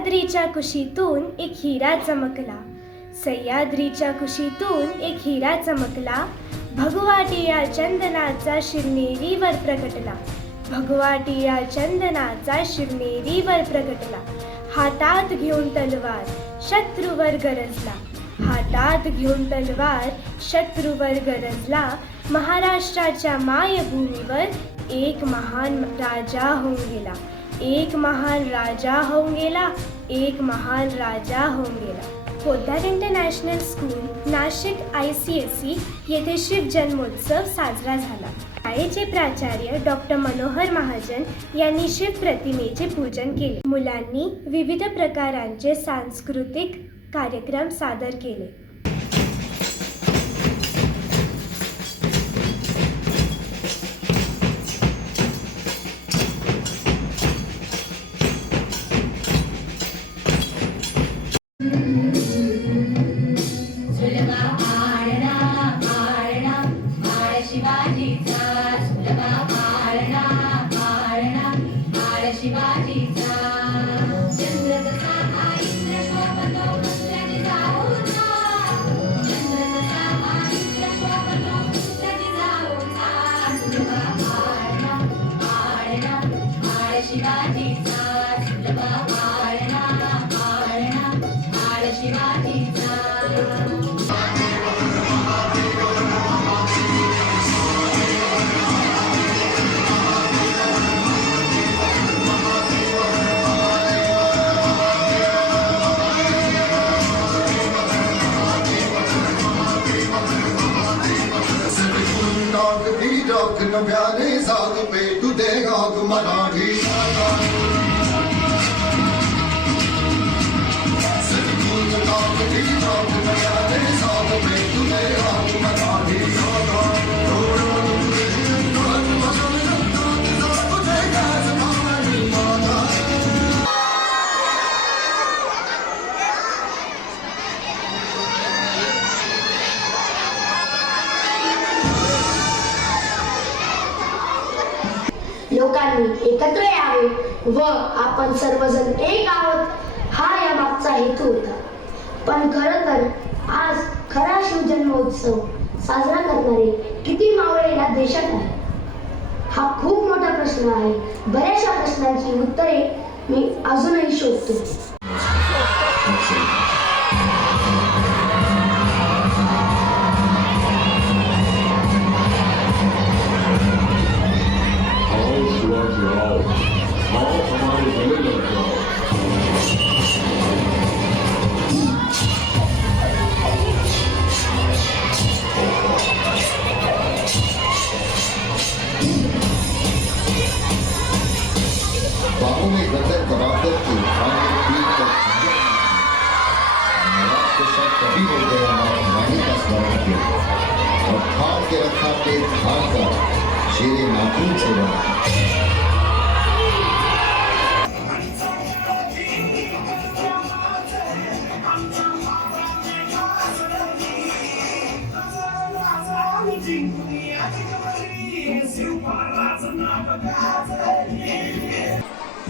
सह्याद्रीच्या कुशीतून एक हिरा चमकला, सह्याद्रीच्या कुशीतून एक हिरा चमकला, भगवाटिया चंदनाचा शिरनेरीवर प्रगटला, भगवाटिया चंदनाचा शिरनेरीवर प्रगटला. हातात घेऊन तलवार शत्रूवर गरजला, हातात घेऊन तलवार शत्रूवर गरजला. महाराष्ट्राच्या मायभूमीवर एक महान राजा होऊन गेला, एक महान राजा होऊन गेला, एक महान राजा होऊन गेला. Poddar international school Nashik ICSE येथे शिव जन्मोत्सव साजरा झाला. शाळेचे प्राचार्य डॉक्टर मनोहर महाजन यांनी शिव प्रतिमेचे पूजन केले. मुलांनी विविध प्रकारांचे सांस्कृतिक कार्यक्रम सादर केले. नव्याने साग पेटू दे गाग मराठी नव्याने साग पेटू दे गाग मराठी लोकांनी एकत्र यावे व आपण सर्वजण एक आहोत हा या मागचा हेतू होता. पण खरं तर आज खरा शिवजन्मोत्सव साजरा करणारे किती मावळे या देशात आहे हा खूप मोठा प्रश्न आहे. बऱ्याचशा प्रश्नांची उत्तरे मी अजूनही शोधतो. बाहों में गदर बराबर की कभी हो गया माही का स्मरण किया और खान के रखा पेट खान का शेरे नाखून से बना.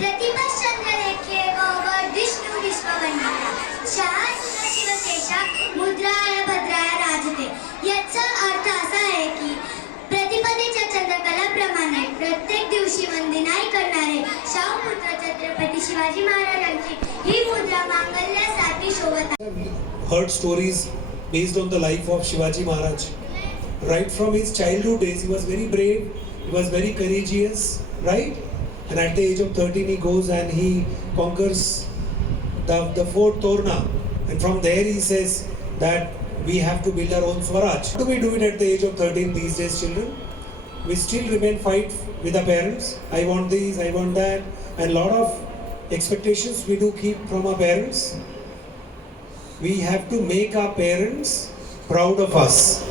प्रतिभाचंद्र लेखे व विष्णू विश्ववंदिता शाळा शिवशेषा मुद्राय भद्राय राजते. याचा अर्थ असा आहे की प्रतिपदेच्या चंद्रकलाप्रमाणे प्रत्येक दिवशी वंदनाही करणारे शाहूपुत्र छत्रपती शिवाजी महाराजांची ही मुद्रा मांगल्यासाठी शोभत आहे. Heard stories based on the life of Shivaji Maharaj. Right from his childhood days, he was very brave, he was very courageous, right? And at the age of 13, he goes and he conquers the fort Torna. And from there, he says that we have to build our own Swaraj. How do we do it at the age of 13 these days, children? We still remain fight with our parents. I want this, I want that. And a lot of expectations we do keep from our parents. We have to make our parents proud of us.